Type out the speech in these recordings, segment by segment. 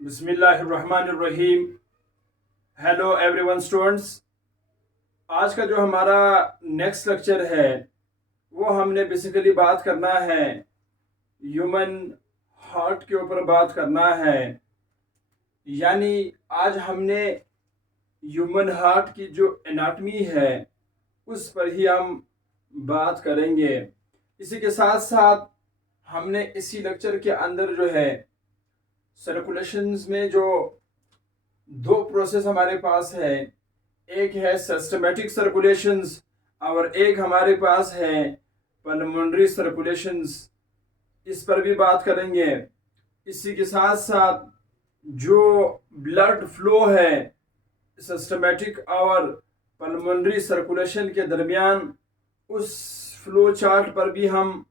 बिस्मिल्लाहिर्रहमानिर्रहीम। Hello everyone students, आज का जो हमारा नेक्स्ट लेक्चर है वो हमने बेसिकली बात करना है ह्यूमन हार्ट के ऊपर बात करना है। यानी आज हमने ह्यूमन हार्ट की जो एनाटमी है उस पर ही हम बात करेंगे। इसी के साथ साथ हमने इसी लेक्चर के अंदर जो है सर्कुलेशंस में जो दो प्रोसेस हमारे पास है, एक है सिस्टमेटिक सर्कुलेशंस और एक हमारे पास है पल्मोनरी सर्कुलेशंस। इस पर भी बात करेंगे। इसी के साथ साथ जो ब्लड फ्लो है सिस्टमेटिक और पल्मोनरी सर्कुलेशन के दरमियान, उस फ्लो चार्ट पर भी हम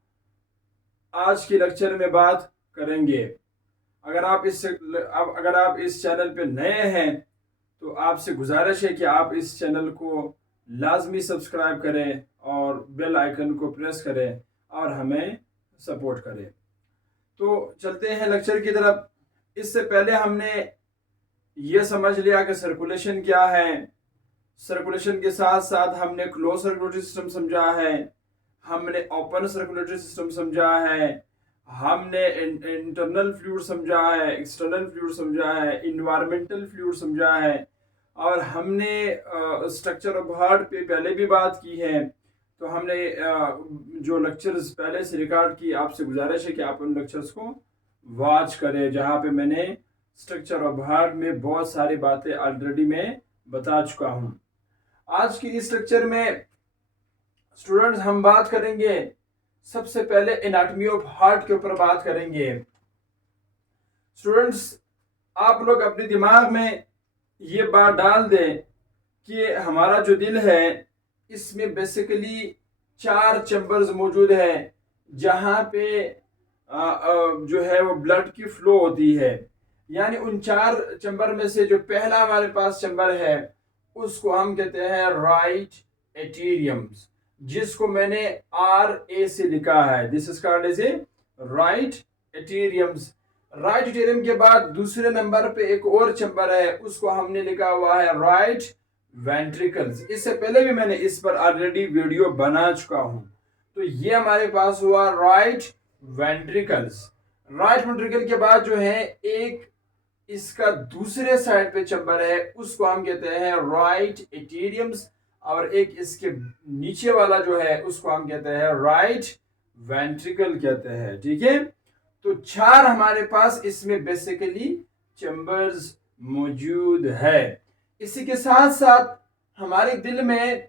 आज के लेक्चर में बात करेंगे। अगर आप इस चैनल पे नए हैं तो आपसे गुजारिश है कि आप इस चैनल को लाजमी सब्सक्राइब करें और बेल आइकन को प्रेस करें और हमें सपोर्ट करें। तो चलते हैं लेक्चर की तरफ। इससे पहले हमने ये समझ लिया कि सर्कुलेशन क्या है। सर्कुलेशन के साथ साथ हमने क्लोज सर्कुलेटरी सिस्टम समझा है, हमने ओपन सर्कुलेटरी सिस्टम समझा है, हमने इंटरनल फ्लूइड समझा है, एक्सटर्नल फ्लूइड समझा है, इन्वायरमेंटल फ्लूइड समझा है और हमने स्ट्रक्चर ऑफ हार्ट पे पहले भी बात की है। तो हमने जो लेक्चर्स पहले से रिकॉर्ड की, आपसे गुजारिश है कि आप उन लेक्चर्स को वॉच करें जहाँ पे मैंने स्ट्रक्चर ऑफ हार्ट में बहुत सारी बातें ऑलरेडी मैं बता चुका हूँ। आज की इस लेक्चर में स्टूडेंट्स हम बात करेंगे, सबसे पहले एनाटॉमी ऑफ हार्ट के ऊपर बात करेंगे। स्टूडेंट्स, आप लोग अपने दिमाग में ये बात डाल दें कि हमारा जो दिल है इसमें बेसिकली 4 चैम्बर्स मौजूद है जहाँ पे जो है वो ब्लड की फ्लो होती है। यानी उन 4 चैम्बर में से जो पहला हमारे पास चैम्बर है उसको हम कहते हैं राइट एट्रियम्स, जिसको मैंने RA से लिखा है। This is called as a right atriums. Right atrium के बाद दूसरे नंबर पे एक और चैम्बर है, उसको हमने लिखा हुआ है राइट वेंट्रिकल्स। इससे पहले भी मैंने इस पर ऑलरेडी वीडियो बना चुका हूं। तो ये हमारे पास हुआ राइट वेंट्रिकल्स। राइट वेंट्रिकल के बाद जो है एक इसका दूसरे साइड पे चैम्बर है, उसको हम कहते हैं राइट एट्रियम्स और एक इसके नीचे वाला जो है उसको हम कहते हैं राइट वेंट्रिकल कहते हैं। ठीक है, तो 4 हमारे पास इसमें बेसिकली चैम्बर्स मौजूद है। इसी के साथ साथ हमारे दिल में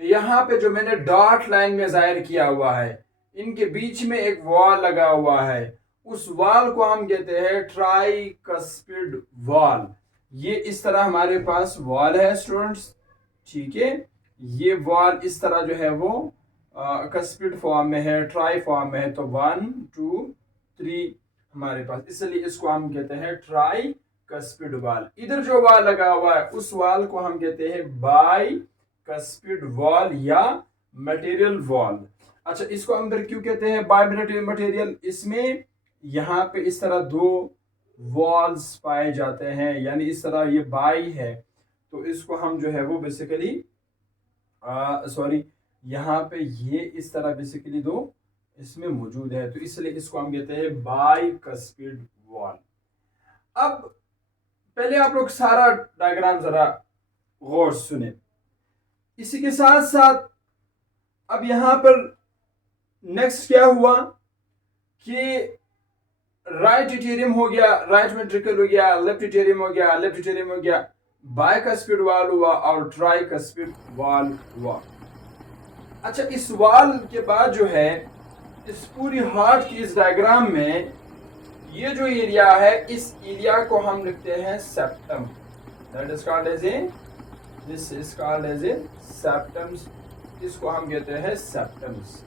यहाँ पे जो मैंने डॉट लाइन में जाहिर किया हुआ है, इनके बीच में एक वॉल लगा हुआ है, उस वॉल को हम कहते हैं ट्राइकस्पिड वॉल। ये इस तरह हमारे पास वॉल है स्टूडेंट्स। ठीक है, ये वॉल इस तरह जो है वो कस्पिड फॉर्म में है, ट्राई फॉर्म में है। तो 1 2 3 हमारे पास, इसलिए इसको हम कहते हैं ट्राई कस्पिड वॉल। इधर जो वॉल लगा हुआ है उस वॉल को हम कहते हैं बाई कस्पिड वॉल या मटेरियल वॉल। अच्छा, इसको हम फिर क्यों कहते हैं बाई मटेरियल? इसमें यहाँ पे इस तरह 2 वॉल्स पाए जाते हैं, यानी इस तरह ये बाई है, तो इसको हम जो है वो बेसिकली सॉरी, यहाँ पे ये इस तरह बेसिकली 2 इसमें मौजूद है, तो इसलिए इसको हम कहते हैं बाइकस्पिड वॉल। अब पहले आप लोग सारा डायग्राम जरा गौर सुने। इसी के साथ साथ अब यहाँ पर नेक्स्ट क्या हुआ कि राइट एट्रियम हो गया, राइट वेंट्रिकल हो गया, लेफ्ट एट्रियम हो गया, लेफ्ट एट्रियम हो गया, बाइकस्पिड वॉल हुआ और ट्राइकस्पिड वॉल हुआ। अच्छा, इस वॉल के बाद जो है इस पूरी हार्ट की इस डायग्राम में ये जो एरिया है, इस एरिया को हम लिखते हैं septum. That is called as a, this is called as a septums. इसको हम कहते हैं सेप्टम्स।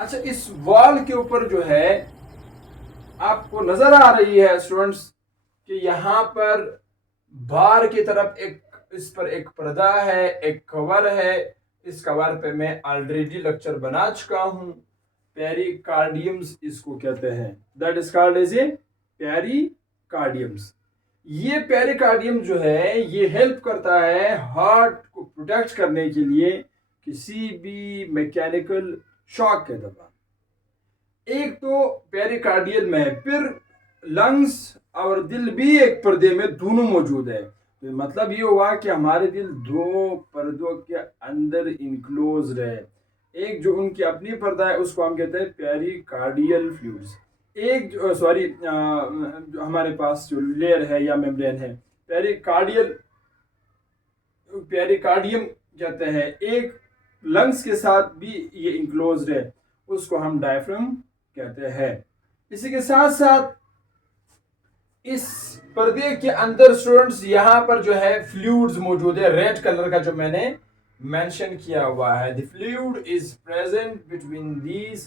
अच्छा, इस वॉल के ऊपर जो है आपको नजर आ रही है स्टूडेंट्स कि यहाँ पर बाहर की तरफ इस पर एक पर्दा है, एक कवर है। इस कवर पे मैं ऑलरेडी लेक्चर बना चुका हूं। पेरिकार्डियम्स इसको कहते हैं। That is called as a pericardiums. ये पेरिकार्डियम जो है ये हेल्प करता है हार्ट को प्रोटेक्ट करने के लिए किसी भी मैकेनिकल शॉक के दौरान। एक तो पेरिकार्डियल में है, फिर लंग्स और दिल भी एक पर्दे में दोनों मौजूद है। तो मतलब ये हुआ कि हमारे दिल दो पर्दों के अंदर इनक्लोज है। एक जो उनकी अपनी पर्दा है उसको हम कहते हैं पेरिकार्डियल फ्लूइड्स, एक सॉरी जो हमारे पास जो लेयर है या मेम्ब्रेन है पेरिकार्डियल, पेरिकार्डियम कहते हैं। एक लंग्स के साथ भी ये इंक्लोज्ड है, उसको हम डायफ्राम कहते हैं। इसी के साथ साथ इस पर्दे के अंदर स्टूडेंट्स यहाँ पर जो है फ्लूइड्स मौजूद है, रेड कलर का जो मैंने मेंशन किया हुआ है। The fluid is present between these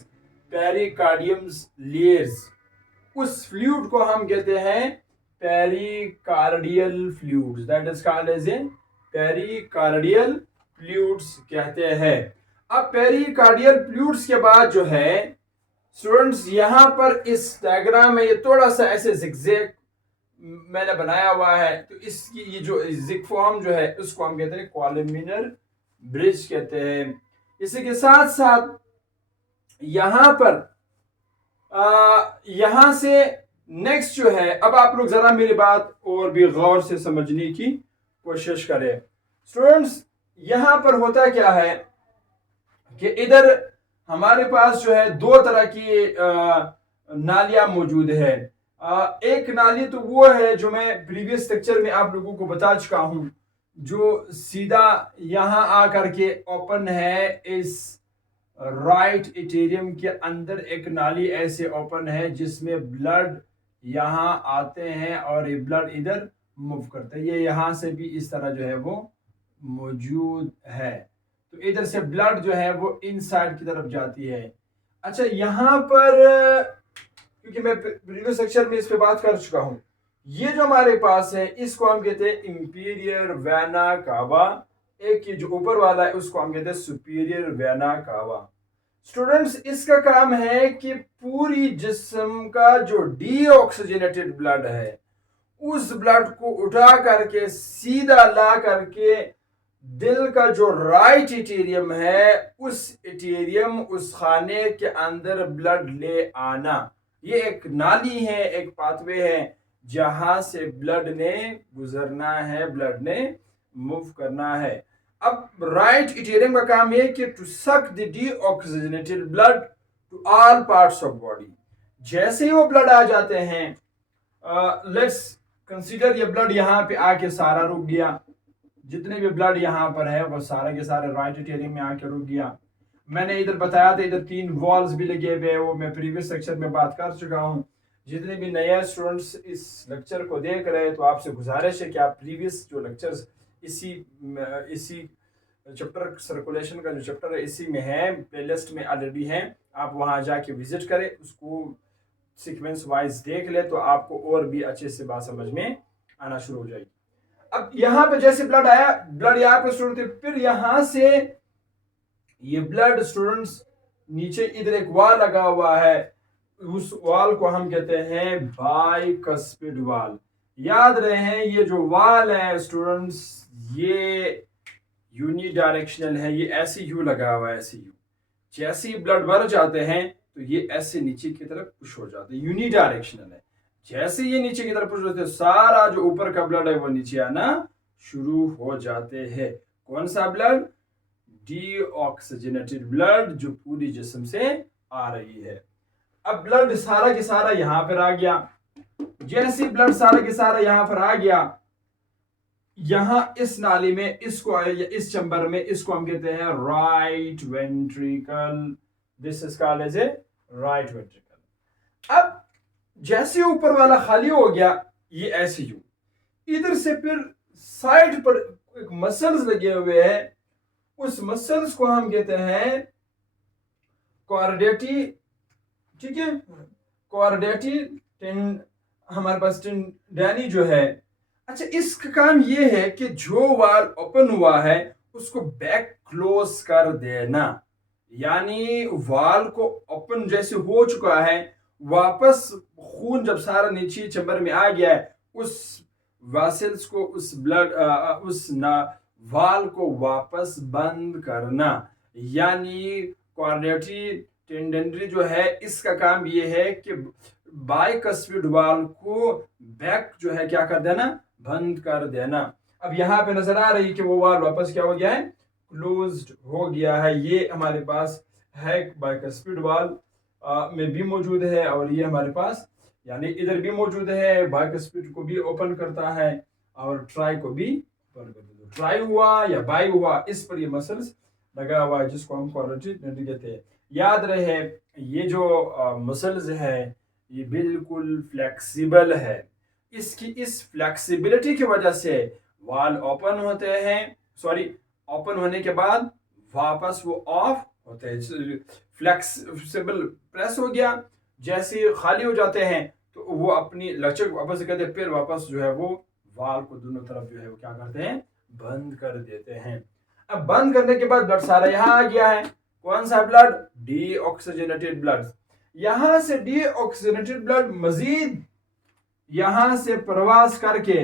pericardiums layers. उस फ्लूइड को हम कहते हैं pericardial fluids, that is called as a pericardial fluids कहते हैं। अब पेरिकार्डियल फ्लूइड्स के बाद जो है स्टूडेंट्स यहाँ पर इस डायग्राम में ये थोड़ा सा ऐसे जिगजैग मैंने बनाया हुआ है, तो इसकी ये जो जिग फॉर्म जो है उसको हम कहते हैं कॉलमिनर ब्रिज कहते हैं। इसी के साथ साथ यहाँ पर यहाँ से नेक्स्ट जो है, अब आप लोग जरा मेरी बात और भी गौर से समझने की कोशिश करें। स्टूडेंट्स यहाँ पर होता क्या है कि इधर हमारे पास जो है दो तरह की नालियां मौजूद है। एक नाली तो वो है जो मैं प्रीवियस लेक्चर में आप लोगों को बता चुका हूं, जो सीधा यहाँ आकर के ओपन है। इस राइट एटेरियम के अंदर एक नाली ऐसे ओपन है जिसमें ब्लड यहाँ आते हैं और ये ब्लड इधर मूव करते हैं। ये यहाँ से भी इस तरह जो है वो मौजूद है, तो इधर से ब्लड जो है वो इन साइड की तरफ जाती है। अच्छा, यहाँ पर क्योंकि मैं प्रीवियस सेक्शन में इस पे बात कर चुका हूँ, ये जो हमारे पास है इसको हम कहते हैं इंपीरियर वेना कावा। एक ये जो ऊपर वाला है उसको हम कहते हैं सुपीरियर वेना कावा। स्टूडेंट्स इसका काम है कि पूरी जिस्म का जो डीऑक्सीजनेटेड ब्लड है उस ब्लड को उठा करके सीधा ला करके दिल का जो राइट एटेरियम है उस एटेरियम उस खाने के अंदर ब्लड ले आना। ये एक नाली है, एक पाथवे है जहां से ब्लड ने गुजरना है, ब्लड ने मूव करना है। अब राइट एटेरियम का काम है कि to suck the deoxygenated blood to all parts of body. जैसे ही वो ब्लड आ जाते हैं, लेट्स कंसीडर ये ब्लड यहाँ पे आके सारा रुक गया, जितने भी ब्लड यहाँ पर है वो सारे के सारे राइट एटेरियम में आके रुक गया। मैंने इधर बताया था इधर 3 वॉल्स भी लगे हुए, वो मैं प्रीवियस सेक्शन में बात कर चुका हूँ। जितने भी नए स्टूडेंट्स इस लेक्चर को देख रहे हैं तो आपसे गुजारिश है कि आप प्रीवियस जो लेक्चर्स इसी चैप्टर सर्कुलेशन का जो चैप्टर है इसी में है, प्लेलिस्ट में ऑलरेडी है, आप वहाँ जाके विजिट करें, उसको सीक्वेंस वाइज देख ले तो आपको और भी अच्छे से बात समझ में आना शुरू हो जाएगी। अब यहाँ पे जैसे ब्लड आया, ब्लड यहाँ पे स्टूडेंट थे, फिर यहाँ से ये ब्लड स्टूडेंट्स नीचे इधर एक वाल लगा हुआ है, उस वाल को हम कहते हैं बाइकस्पिड वाल। याद रहे ये जो वाल है स्टूडेंट्स ये यूनिडायरेक्शनल है, ये ऐसे यू लगा हुआ है, ऐसे यू। जैसे ही ब्लड भर जाते हैं तो ये ऐसे नीचे की तरफ पुश हो जाते हैं, यूनिडायरेक्शनल है। जैसे ये नीचे की तरफ पुश होते हैं सारा जो ऊपर का ब्लड है वो नीचे आना शुरू हो जाते हैं। कौन सा ब्लड? डीऑक्सीजनेटेड ब्लड जो पूरी जिस्म से आ रही है। अब ब्लड सारा के सारा यहां पर आ गया। जैसे ब्लड सारा के सारा यहां पर आ गया, यहां इस नाली में इसको इस चैम्बर में इसको हम कहते हैं right ventricle. This is called as a right ventricle. अब जैसे ऊपर वाला खाली हो गया, ये ऐसे यू, इधर से फिर साइड पर एक मसल्स लगे हुए हैं, उस मसल्स को हम कहते हैं कॉर्डेटी, ठीक है, कॉर्डेटी हमारे पास टेंडेनी जो है। अच्छा, इसका काम ये है कि जो वाल ओपन हुआ है उसको बैक क्लोज कर देना, यानी वाल को ओपन जैसे हो चुका है, वापस खून जब सारा नीचे चैम्बर में आ गया है, उस वेसल्स को उस ना वाल को वापस बंद करना। यानी कॉर्डेटरी टेंडेंट्री जो है इसका काम ये है कि बाइकस्पिड वाल को बैक जो है क्या कर देना, बंद कर देना। अब यहाँ पे नजर आ रही है कि वो वाल वापस क्या हो गया है, क्लोज्ड हो गया है। ये हमारे पास है बाइकस्पिड वाल में भी मौजूद है और ये हमारे पास यानी इधर भी मौजूद है, बाइकस्पिड को भी ओपन करता है और ट्राई को भी ओपन कर देता है। ट्राई हुआ या बाई हुआ, इस पर ये मसल्स लगा हुआ है जिसको हम कॉर्डेटरी टेंडेंट्री कहते हैं। याद रहे ये जो मसल्स है ये बिल्कुल फ्लेक्सिबल है। इसकी इस फ्लेक्सिबिलिटी की वजह से वाल ओपन होते हैं, सॉरी ओपन होने के बाद वापस वो ऑफ होते हैं। फ्लेक्सिबल प्रेस हो गया, जैसे खाली हो जाते हैं तो वो अपनी लचक वापस कहते हैं, फिर वापस जो है वो वाल को दोनों तरफ जो है वो क्या करते हैं, बंद कर देते हैं। अब बंद करने के बाद ब्लड सारा यहाँ आ गया है। कौन सा ब्लड, डीऑक्सीजनेटेड ब्लड। यहां से डीऑक्सीजनेटेड ब्लड मजीद यहां से प्रवास करके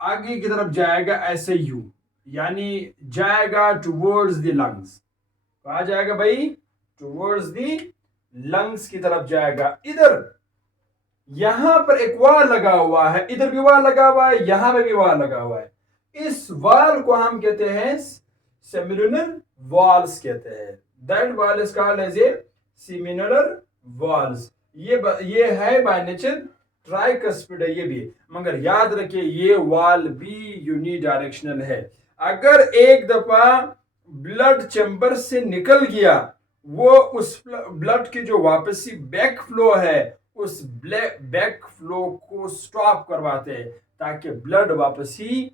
आगे की तरफ जाएगा ऐसे यू, यानी जाएगा टुवर्ड्स द लंग्स। कहा जाएगा भाई, टुवर्ड्स द लंग्स की तरफ जाएगा। इधर यहां पर एक वाल लगा हुआ है, इधर भी वाल लगा हुआ है, यहां पे भी वाल लगा हुआ है। इस वाल को हम कहते हैं सेमिनुलर वॉल्स कहते हैं। That valve is called as a semilunar valves. ये है बाय नेचर ट्राइकस्पिड है ये भी, मगर याद रखिए ये वाल भी यूनिडायरेक्शनल है। अगर एक दफा ब्लड चैम्बर से निकल गया, वो उस ब्लड की जो वापसी बैक फ्लो है उस बैक फ्लो को स्टॉप करवाते हैं ताकि ब्लड वापसी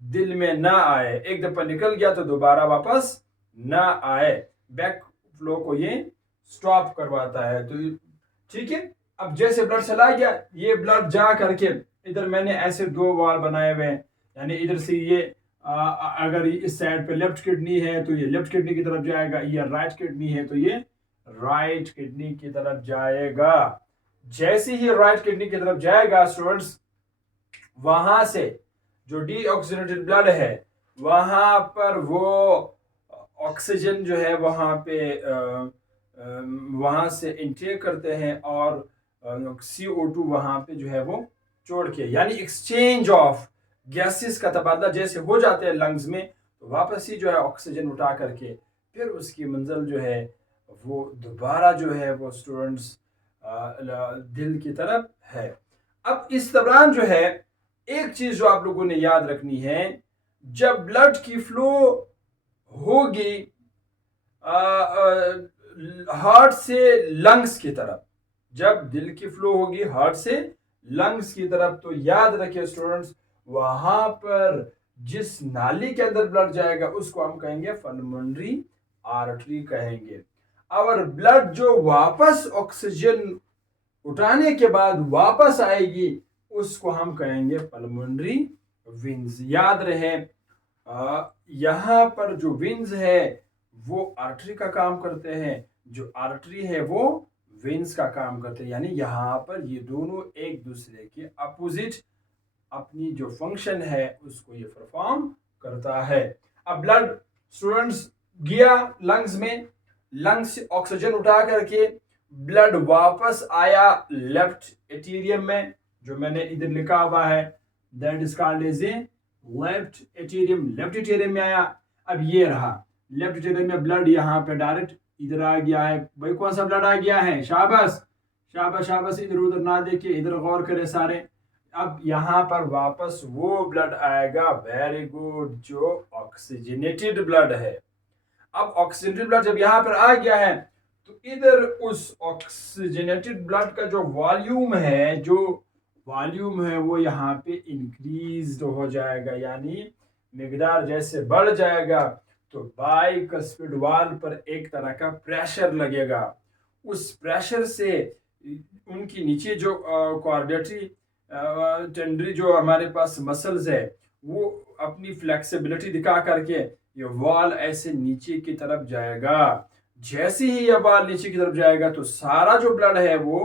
दिल में ना आए। एक दफा निकल गया तो दोबारा वापस ना आए, बैक फ्लो को ये स्टॉप करवाता है। तो ठीक है, अब जैसे ब्लड चला गया, ये ब्लड जा करके इधर मैंने ऐसे दो वाल बनाए हुए हैं, यानी इधर से ये अगर इस साइड पे लेफ्ट किडनी है तो ये लेफ्ट किडनी की तरफ जाएगा, ये राइट किडनी है तो ये राइट किडनी की तरफ जाएगा। जैसे ही राइट किडनी की तरफ जाएगा स्टूडेंट्स, वहां से जो डीऑक्सीजनेटेड ब्लड है वहां पर वो ऑक्सीजन जो है वहां पे वहां से इनटेक करते हैं और CO2 वहां पे जो है वो छोड़ के, यानी एक्सचेंज ऑफ गैसेस का तबादला जैसे हो जाते हैं लंग्स में, तो वापस ही जो है ऑक्सीजन उठा करके फिर उसकी मंजिल जो है वो दोबारा जो है वो स्टूडेंट्स दिल की तरफ है। अब इस दौरान जो है एक चीज जो आप लोगों ने याद रखनी है, जब ब्लड की फ्लो होगी हार्ट से लंग्स की तरफ, जब दिल की फ्लो होगी हार्ट से लंग्स की तरफ, तो याद रखिए स्टूडेंट्स वहां पर जिस नाली के अंदर ब्लड जाएगा उसको हम कहेंगे पल्मोनरी आर्टरी कहेंगे। और ब्लड जो वापस ऑक्सीजन उठाने के बाद वापस आएगी उसको हम कहेंगे पल्मोनरी वेन्स। याद रहे यहाँ पर जो वेन्स है वो आर्टरी का काम करते हैं, जो आर्टरी है वो वेन्स का काम करते हैं, यानी यहाँ पर ये दोनों एक दूसरे के अपोजिट अपनी जो फंक्शन है उसको ये परफॉर्म करता है। अब ब्लड स्टूडेंट्स गया लंग्स में, लंग्स से ऑक्सीजन उठा करके ब्लड वापस आया लेफ्ट एटीरियम में, जो मैंने इधर लिखा हुआ है that is called as a left atrium. Left atrium में आया, अब ये रहा लेफ्ट एटीरियम में ब्लड यहाँ पे डायरेक्ट इधर आ गया है। भाई कौन सा ब्लड आ गया है, शाबाश शाबाश शाबाश, इधर उधर ना देखिए, इधर गौर करें सारे। अब यहाँ पर वापस वो ब्लड आएगा, वेरी गुड, जो ऑक्सीजनेटेड ब्लड है। अब ऑक्सीजनेटेड ब्लड जब यहाँ पर आ गया है तो इधर उस ऑक्सीजनेटेड ब्लड का जो वॉल्यूम है वो यहाँ पे इंक्रीज हो जाएगा, यानी मिकदार जैसे बढ़ जाएगा तो बाइकस्पिड वाल पर एक तरह का प्रेशर लगेगा। उस प्रेशर से उनकी नीचे जो कॉर्डेटरी टेंडेंट्री जो हमारे पास मसल्स है वो अपनी फ्लेक्सिबिलिटी दिखा करके ये वाल ऐसे नीचे की तरफ जाएगा। जैसे ही यह वाल नीचे की तरफ जाएगा तो सारा जो ब्लड है वो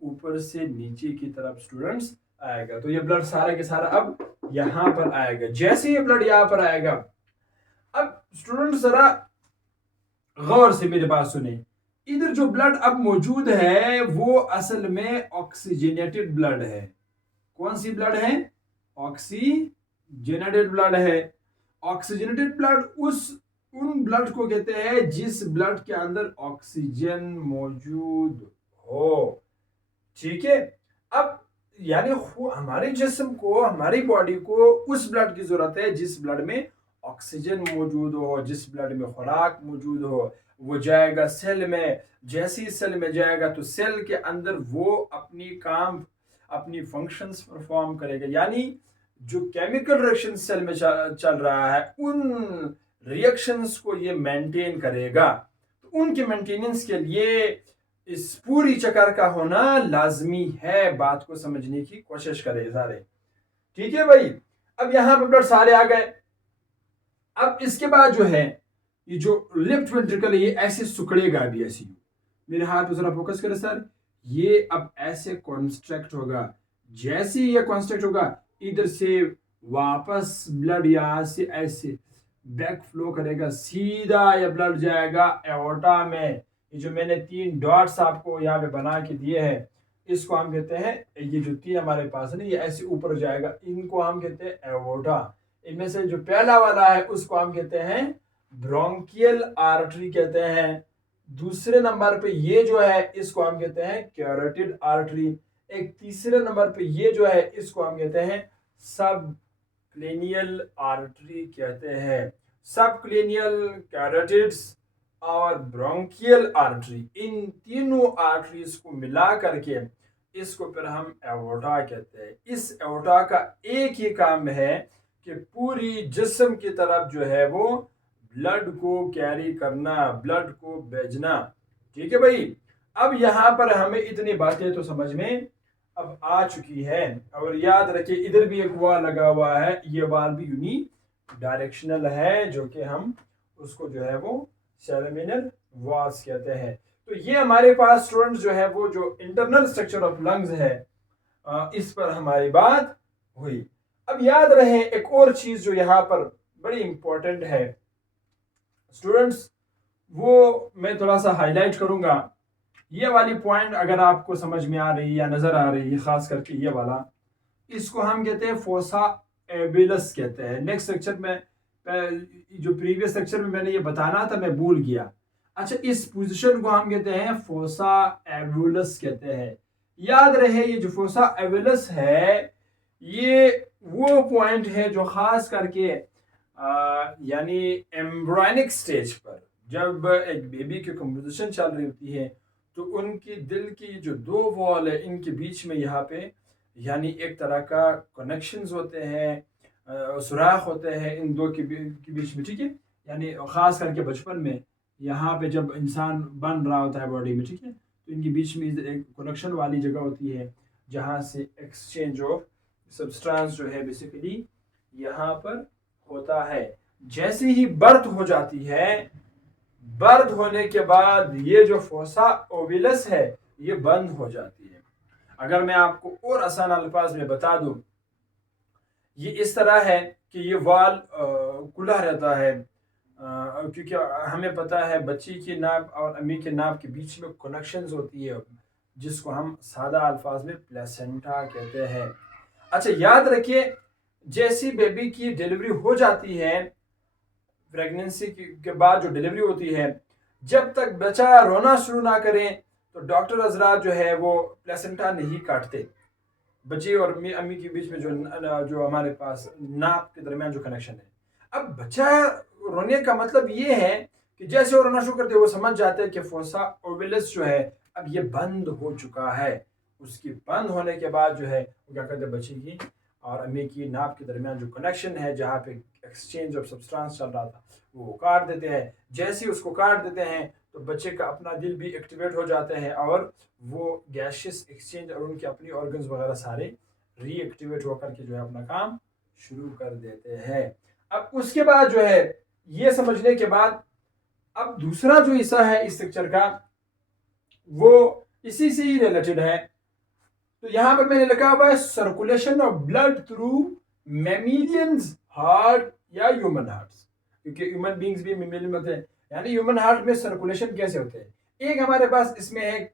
ऊपर से नीचे की तरफ स्टूडेंट्स आएगा। तो ये ब्लड सारा के सारा अब यहाँ पर आएगा। जैसे ये ब्लड यहाँ पर आएगा, अब स्टूडेंट जरा गौर से मेरी बात सुने, इधर जो ब्लड अब मौजूद है वो असल में ऑक्सीजनेटेड ब्लड है। कौन सी ब्लड है? ऑक्सीजनेटेड ब्लड है। ऑक्सीजनेटेड ब्लड उन ब्लड को कहते हैं जिस ब्लड के अंदर ऑक्सीजन मौजूद हो। ठीक है। अब यानी हमारे जिस्म को, हमारी बॉडी को उस ब्लड की जरूरत है जिस ब्लड में ऑक्सीजन मौजूद हो, जिस ब्लड में खुराक मौजूद हो। वो जाएगा सेल में, जैसे ही सेल में जाएगा तो सेल के अंदर वो अपनी काम, अपनी फंक्शंस परफॉर्म करेगा। यानी जो केमिकल रिएक्शन सेल में चल रहा है उन रिएक्शंस को ये मेंटेन करेगा। तो उनके मेंटेनेंस के लिए इस पूरी चक्कर का होना लाजमी है। बात को समझने की कोशिश करें सारे। ठीक है भाई। अब यहां पर ब्लड सारे आ गए। अब इसके बाद जो है ये जो लेफ्ट वेंट्रिकल है ये ऐसे सुकड़ेगा भी ऐसे। मेरे हाथ पे जरा फोकस करें सर। ये अब ऐसे कॉन्स्ट्रक्ट होगा। जैसे ये कॉन्स्ट्रक्ट होगा इधर से वापस ब्लड यहां से ऐसे बैक फ्लो करेगा, सीधा ये ब्लड जाएगा एओर्टा में। ये जो मैंने 3 डॉट्स आपको यहाँ पे बना के दिए हैं इसको हम कहते हैं, ये जो 3 हमारे पास है ना ये ऐसे ऊपर जाएगा, इनको हम कहते हैं एओर्टा। इनमें से जो पहला वाला है उसको हम कहते हैं ब्रोंकियल आर्टरी कहते हैं। दूसरे नंबर पे ये जो है इसको हम कहते हैं कैरोटिड आर्टरी। एक तीसरे नंबर पे ये जो है इसको हम कहते हैं सब क्लेनियल आर्टरी कहते हैं। सब क्लेनियल, कैरोटिड्स और ब्रोंकियल आर्टरी, इन तीनों आर्टरीज को मिला करके इसको फिर हम एओर्टा कहते हैं। इस एओर्टा का एक ही काम है कि पूरी जिस्म की तरफ जो है वो ब्लड को कैरी करना, ब्लड को भेजना। ठीक है भाई। अब यहाँ पर हमें इतनी बातें तो समझ में अब आ चुकी है। और याद रखिए इधर भी एक वाल लगा हुआ है, ये वाल भी यूनी डायरेक्शनल है जो कि हम उसको जो है वो सेरेमिनल वाल्स कहते हैं। तो ये हमारे पास स्टूडेंट्स जो है वो जो इंटरनल स्ट्रक्चर ऑफ लंग्स है इस पर हमारी बात हुई। अब याद रहे एक और चीज जो यहाँ पर बड़ी इंपॉर्टेंट है स्टूडेंट्स, वो मैं थोड़ा सा हाईलाइट करूंगा। ये वाली पॉइंट अगर आपको समझ में आ रही या नजर आ रही है, खास करके ये वाला, इसको हम कहते हैं फोसा एबिलस कहते हैं। नेक्स्ट लेक्चर में जो प्रीवियस लेक्चर में मैंने ये बताना था मैं भूल गया। अच्छा, इस पोजीशन को हम कहते हैं फोसा एबिलस कहते हैं। याद रहे ये जो फोसा एबिलस है ये वो पॉइंट है जो खास करके यानी एम्ब्रायनिक स्टेज पर जब एक बेबी की कंपोजिशन चल रही होती है तो उनकी दिल की जो 2 वॉल है इनके बीच में यहाँ पे यानी एक तरह का कनेक्शंस होते हैं, सुराख होते हैं इन दो के बीच में। ठीक है। यानी ख़ास करके बचपन में यहाँ पे जब इंसान बन रहा होता है बॉडी में, ठीक है, तो इनके बीच में एक कनेक्शन वाली जगह होती है जहाँ से एक्सचेंज ऑफ सब्सटेंस जो है बेसिकली यहाँ पर होता है। जैसे ही बर्थ हो जाती है, बर्थ होने के बाद ये जो फोसा ओविलस है ये बंद हो जाती है। अगर मैं आपको और आसान अल्फाज में बता दूं, ये इस तरह है कि ये वाल खुला रहता है क्योंकि हमें पता है बच्ची की नाभ और अम्मी के नाभ के बीच में कनेक्शंस होती है जिसको हम सादा अल्फाज में प्लेसेंटा कहते हैं। अच्छा, याद रखिए जैसी बेबी की डिलीवरी हो जाती है, प्रेगनेंसी के बाद जो डिलीवरी होती है, जब तक बच्चा रोना शुरू ना करें तो डॉक्टर हजरात जो है वो प्लेसेंटा नहीं काटते। बच्चे और अम्मी के बीच में जो हमारे पास नाप के दरमियान जो कनेक्शन है। अब बच्चा रोने का मतलब ये है कि जैसे वो रोना शुरू करते वो समझ जाते हैं कि फोसा ओविलस जो है अब ये बंद हो चुका है। उसकी बंद होने के बाद जो है वो क्या करते हैं, बच्चे की और अम्मी की नाप के दरमियान जो कनेक्शन है जहाँ पे एक्सचेंज ऑफ सब्सटेंस चल रहा था वो काट देते हैं। जैसे ही उसको काट देते हैं तो बच्चे का अपना दिल भी एक्टिवेट हो जाते हैं और वो गैशियस एक्सचेंज और उनके अपनी ऑर्गन्स वगैरह सारे रीएक्टिवेट होकर के जो है अपना काम शुरू कर देते हैं। अब उसके बाद जो है ये समझने के बाद अब दूसरा जो हिस्सा है इस लेक्चर का वो इसी से ही रिलेटेड है। तो यहां पर मैंने लिखा हुआ है circulation of blood through mammalians heart या ह्यूमन हार्ट्स, क्योंकि ह्यूमन बींग्स भी मेमिलियन होते हैं। यानी ह्यूमन हार्ट में सर्कुलेशन कैसे होते हैं, एक हमारे पास इसमें है,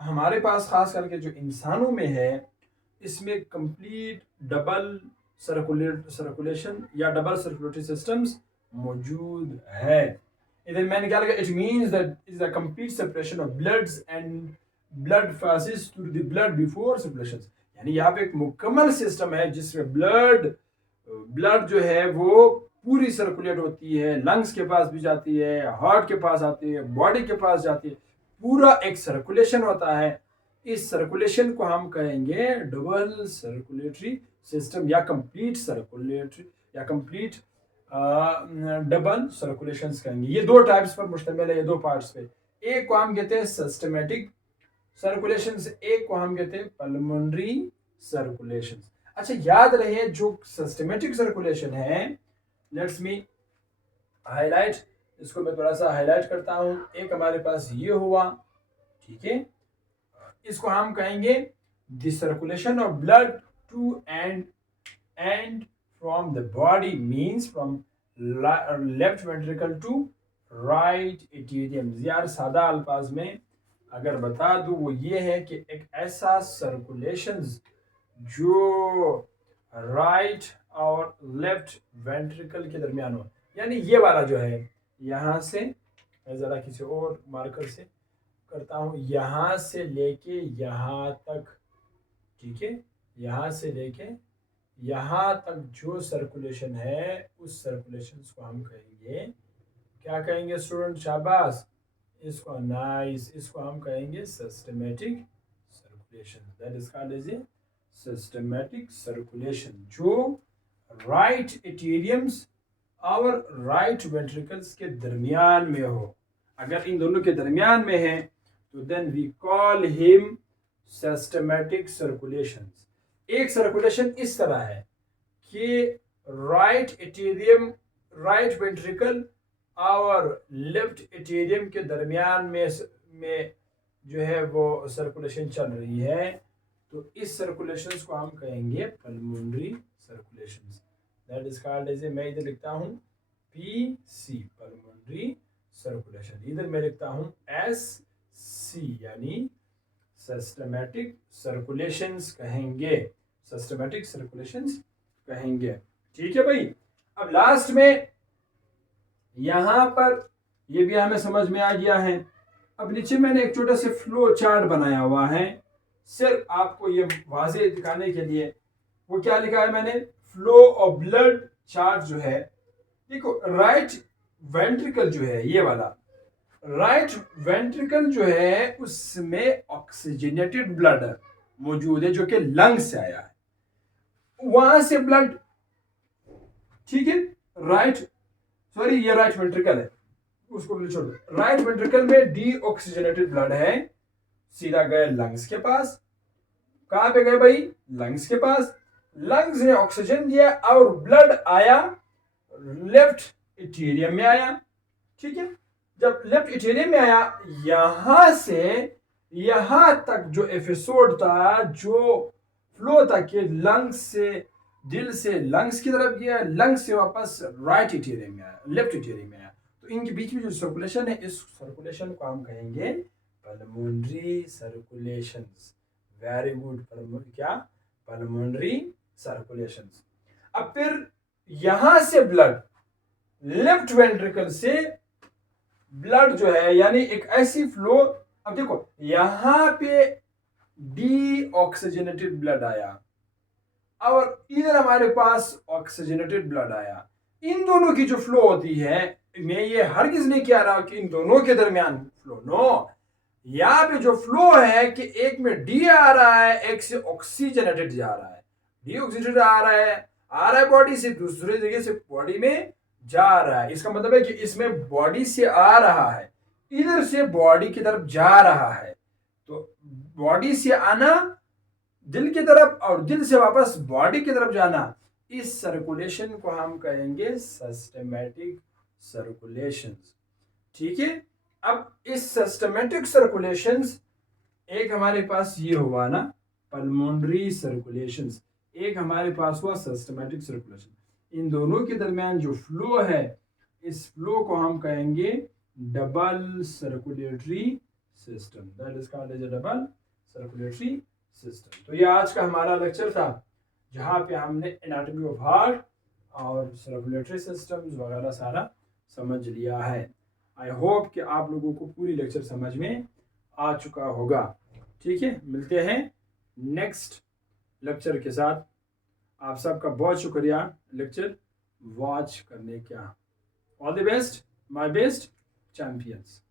हमारे पास खास करके जो इंसानों में है, इसमें कंप्लीट डबल सर्कुलेशन या डबल सर्कुलेटरी सिस्टम्स मौजूद है। इधर मैंने क्या लगा, it means that is a complete separation of bloods and blood passes through the blood before circulation. यानी यहाँ पे एक मुकम्मल सिस्टम है जिसमें ब्लड जो है वो पूरी सर्कुलेट होती है, लंग्स के पास भी जाती है, हार्ट के पास आती है, बॉडी के पास जाती है, पूरा एक सर्कुलेशन होता है। इस सर्कुलेशन को हम कहेंगे डबल सर्कुलेटरी सिस्टम या कंप्लीट सर्कुलेटरी या कंप्लीट डबल सर्कुलेशन कहेंगे। ये दो टाइप्स पर मुश्तमिल है, ये दो पार्ट्स पे। एक को हम कहते हैं सिस्टमेटिक सर्कुलेशंस, एक को हम कहते हैं पल्मोनरी सर्कुलेशंस। अच्छा याद रहे जो सिस्टमेटिक सर्कुलेशन है, लेट्स मी हाईलाइट, इसको मैं थोड़ा सा हाईलाइट करता हूं। एक हमारे पास ये हुआ, ठीक है, इसको हम कहेंगे the circulation of blood to and from the body means from left ventricle to right atrium. यार सादा अल्फाज में अगर बता दूं वो ये है कि एक ऐसा सर्कुलेशन जो राइट और लेफ्ट वेंट्रिकल के दरमियान हो, यानी ये वाला जो है, यहाँ से मैं ज़रा किसी और मार्कर से करता हूँ, यहाँ से लेके यहाँ तक, ठीक है, यहाँ से लेके यहाँ तक जो सर्कुलेशन है उस सर्कुलेशन को हम कहेंगे, क्या कहेंगे स्टूडेंट, शाबाश, इसको नाइस, इसको हम कहेंगे systematic circulation. That is called as a systematic circulation, जो राइट एट्रियम्स और राइट वेंट्रिकल्स के दरमियान में हो। अगर इन दोनों के दरमियान में है तो then we call him systematic circulation. एक सर्कुलेशन इस तरह है कि राइट एट्रियम, राइट वेंट्रिकल और लेफ्ट एट्रियम के दरमियान में जो है वो सर्कुलेशन चल रही है, तो इस सर्कुलेशंस को हम कहेंगे pulmonary circulations. That is called as a, मैं इधर लिखता हूँ पीसी पल्मोनरी सर्कुलेशन, इधर मैं लिखता हूँ एससी यानी सिस्टमेटिक सर्कुलेशंस कहेंगे, सिस्टमेटिक सर्कुलेशंस कहेंगे। ठीक है भाई, अब लास्ट में यहां पर ये भी हमें समझ में आ गया है। अब नीचे मैंने एक छोटा सा फ्लो चार्ट बनाया हुआ है सिर्फ आपको ये वाज़े दिखाने के लिए। वो क्या लिखा है मैंने, फ्लो ऑफ ब्लड चार्ट जो है, देखो राइट वेंट्रिकल जो है ये वाला, राइट वेंट्रिकल जो है उसमें ऑक्सीजनेटेड ब्लड मौजूद है जो कि लंग से आया है, वहां से ब्लड, ठीक है, राइट, सॉरी ये राइट वेंट्रिकल है, उसको छोड़ो, राइट वेंट्रिकल में डीऑक्सीजनेटेड ब्लड है, सीधा गए लंग्स के पास। कहां पे गए भाई, लंग्स के पास, लंग्स ने ऑक्सीजन दिया और ब्लड आया लेफ्ट एट्रियम में आया, ठीक है। जब लेफ्ट एट्रियम में आया, यहां से यहां तक जो एपिसोड था, जो फ्लो था कि लंग्स से, दिल से लंग्स की तरफ गया, लंग्स से वापस राइट एट्रियम में आया, लेफ्ट एट्रियम में आया, तो इनके बीच में जो सर्कुलेशन है, इस सर्कुलेशन को हम कहेंगे पल्मोनरी सर्कुलेशंस। वेरी गुड, क्या, पल्मोनरी सर्कुलेशंस। अब फिर यहां से ब्लड, लेफ्ट वेंट्रिकल से ब्लड जो है, यानी एक ऐसी फ्लो, अब देखो यहां पे डीऑक्सीजनेटेड ब्लड आया और इधर हमारे पास ऑक्सीजनेटेड ब्लड आया, इन दोनों की जो फ्लो होती है, मैं ये हरगिज नहीं कह रहा कि इन दोनों के दरमियान फ्लो, नो, यहाँ पे जो फ्लो है कि एक में डी आ रहा है, एक से ऑक्सीजनेटेड जा रहा है, डीऑक्सीजनेटेड आ रहा है बॉडी से, दूसरे जगह से बॉडी में जा रहा है। इसका मतलब है कि इसमें बॉडी से आ रहा है, इधर से बॉडी की तरफ जा रहा है, तो बॉडी से आना दिल की तरफ और दिल से वापस बॉडी की तरफ जाना, इस सर्कुलेशन को हम कहेंगे सिस्टमेटिक सर्कुलेशंस। ठीक है, अब इस सिस्टमेटिक सर्कुलेशंस, एक हमारे पास ये हुआ ना पल्मोनरी सर्कुलेशंस, एक हमारे पास हुआ सिस्टमेटिक सर्कुलेशन। इन दोनों के दरमियान जो फ्लो है, इस फ्लो को हम कहेंगे double circulatory system, that is called as a double circulatory system. तो ये आज का हमारा लेक्चर था जहाँ पे हमने एनाटॉमी ऑफ हार्ट और सर्कुलेटरी सिस्टम्स वगैरह सारा समझ लिया है। आई होप कि आप लोगों को पूरी लेक्चर समझ में आ चुका होगा। ठीक है, मिलते हैं नेक्स्ट लेक्चर के साथ। आप सबका बहुत शुक्रिया लेक्चर वॉच करने का। All the best, my best champions.